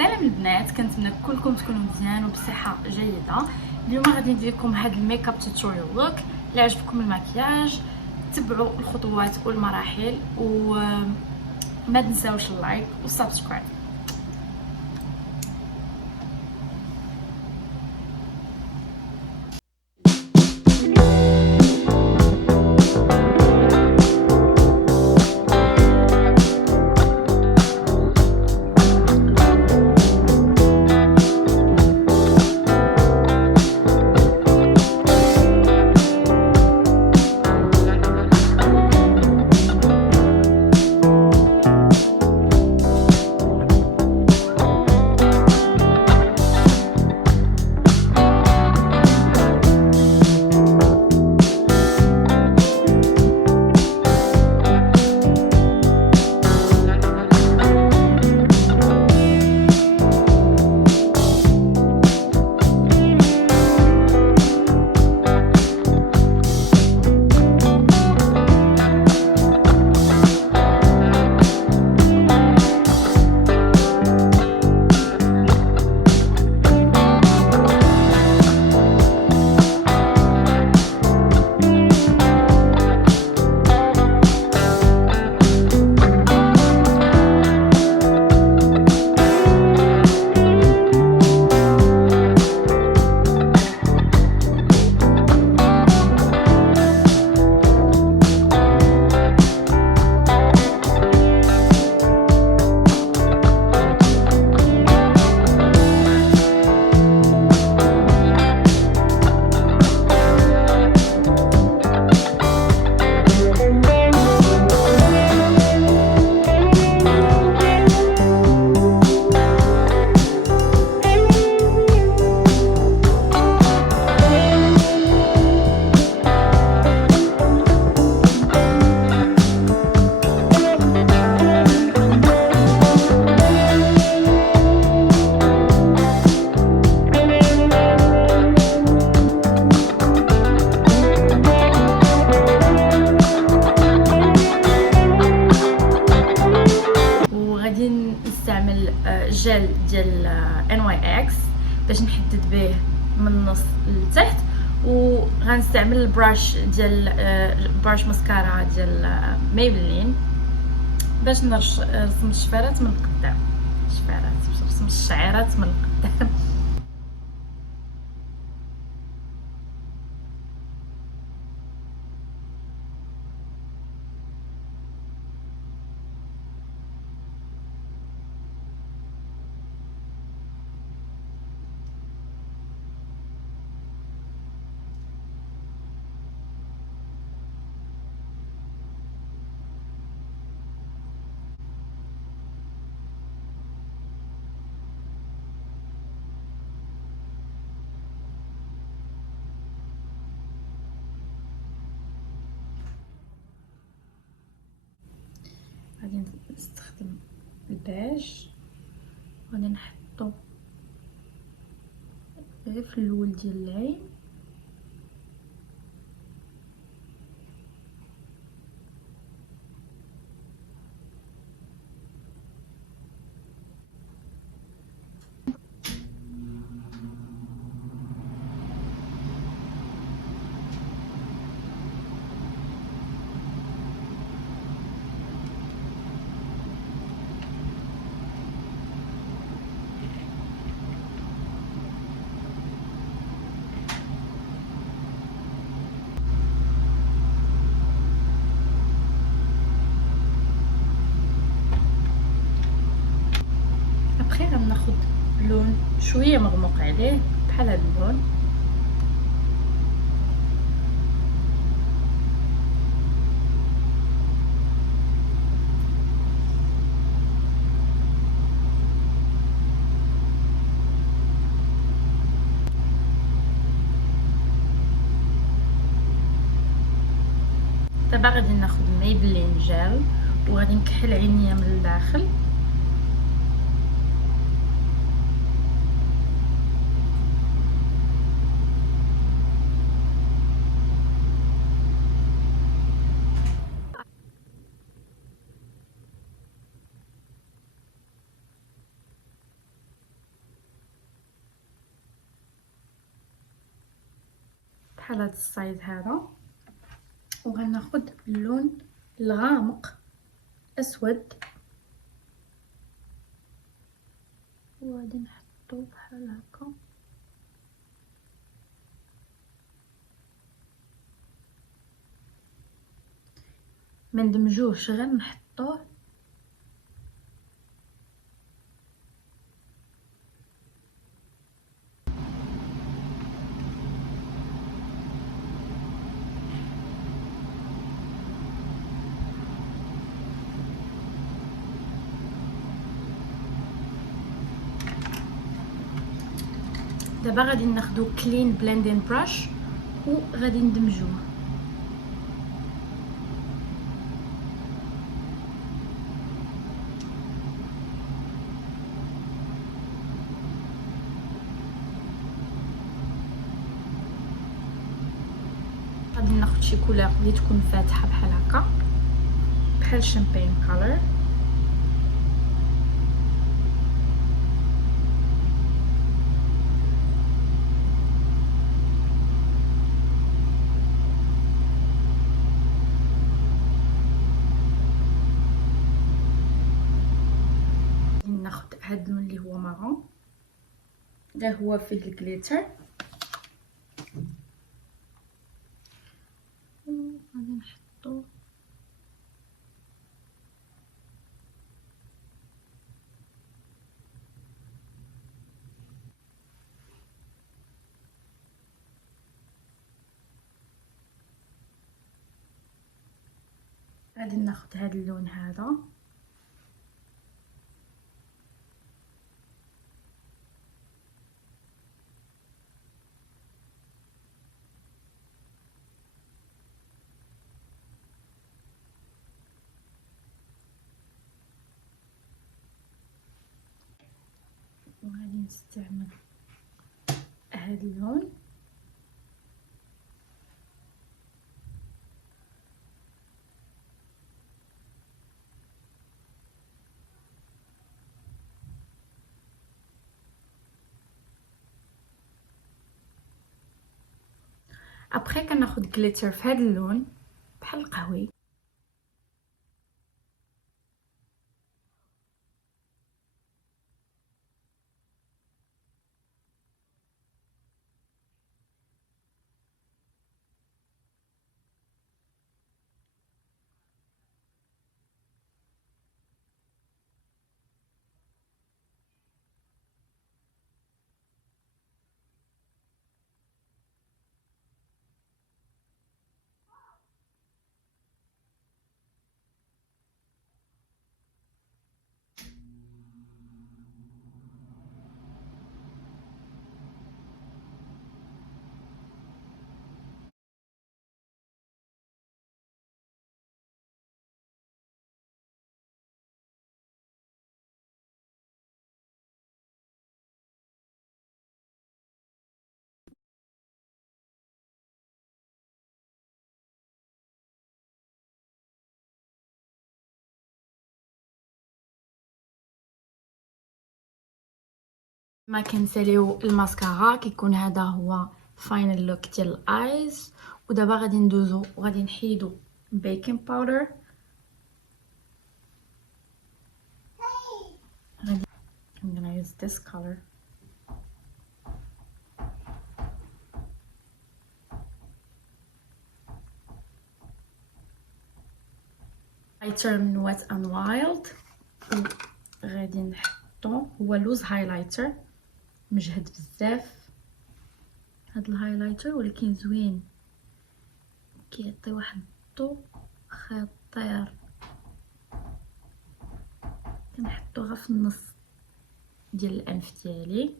السلام البنات، كنتمنى كلكم تكونوا مزيان وبصحه جيده. اليوم غادي ندير لكم هذا الميك اب توتوريال لوك. اللي عجبكم المكياج تبعوا الخطوات والمراحل وما تنساوش اللايك والسبسكرايب. نستعمل جل ديال انيق باش نحدد به من النص لتحت، وغنستعمل البراش ديال براش ماسكارا ديال ميبلين باش نرسم الشفارات من القدام. باش نرسم الشعيرات من القدام. غادي نستخدم البيج، غادي نحطو غير في الاول ديال العين غناخد لون شويه مغمق عليه بحال هذا اللون. دابا غادي ناخد ميبلين جل وغادي نكحل عينيا من الداخل. بحال هذا الصايد هذا، وغناخد اللون الغامق اسود وغادي نحطو بحال هكا. ما ندمجوهش، غير نحطوه دابا. غادي ناخدو كلين بلندين براش وغادي ندمجوه. غادي ناخد شي كولور اللي تكون فاتحه بحال هكا، بحال شامبين كولر. ناخد هاد اللون اللي هو مارون، ده هو فيه الجليتر. غادي نحطو غادي ناخد هاد اللون هذا، وغادي نستعمل هاد اللون. ابخي كناخد جليتر في هاد اللون بحال القهوي. ما كنساليو الماسكارا، كيكون هذا هو فاينل لوك ديال الايز. ودابا غادي ندوزو وغادي نحيدو بيكنج باودر. غادي I'm gonna use this color. هايلايتر من وات ان وايلد، غادي نحطو هو لوز هايلايتر مجهد بزاف هاد الهايلايتر، ولكن زوين كيعطي واحد الضو خطير. كنحطو غير في النص ديال الانف ديالي.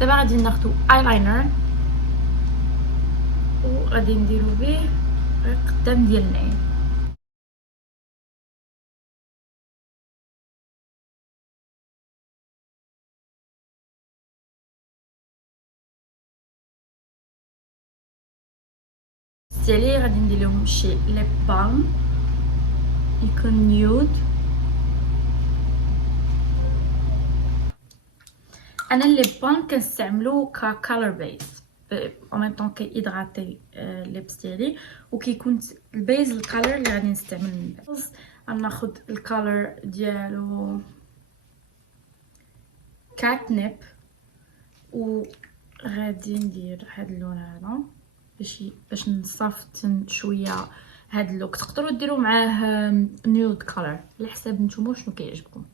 دابا غادي ناخدو ايلاينر وغادي نديرو به قدام ديال العين. ديالي غادي ندير لهم شي ليب بالم يكون نيود. انا الليب بالم كنستعملو ككالر بيز او ميم طون كيدغاتي اللبس ديالي، وكيكون البيز الكالر اللي غادي نستعمل من بعد. غناخد الكالر ديالو كاتنيب، وغادي ندير هاد اللون هذا باش نصافتن شويه هاد اللوك. تقدروا ديروا معاه نيود كالر على حساب نتوما شنو كيعجبكم.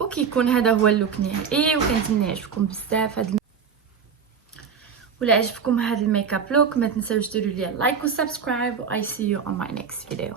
وكيكون هذا هو اللوك النهائي، وكنتمنى يعجبكم بزاف هذا. ولا عجبكم هذا الميك اب لوك ما تنساوش ديروا لي لايك وسبسكرايب، و I see you on my next video.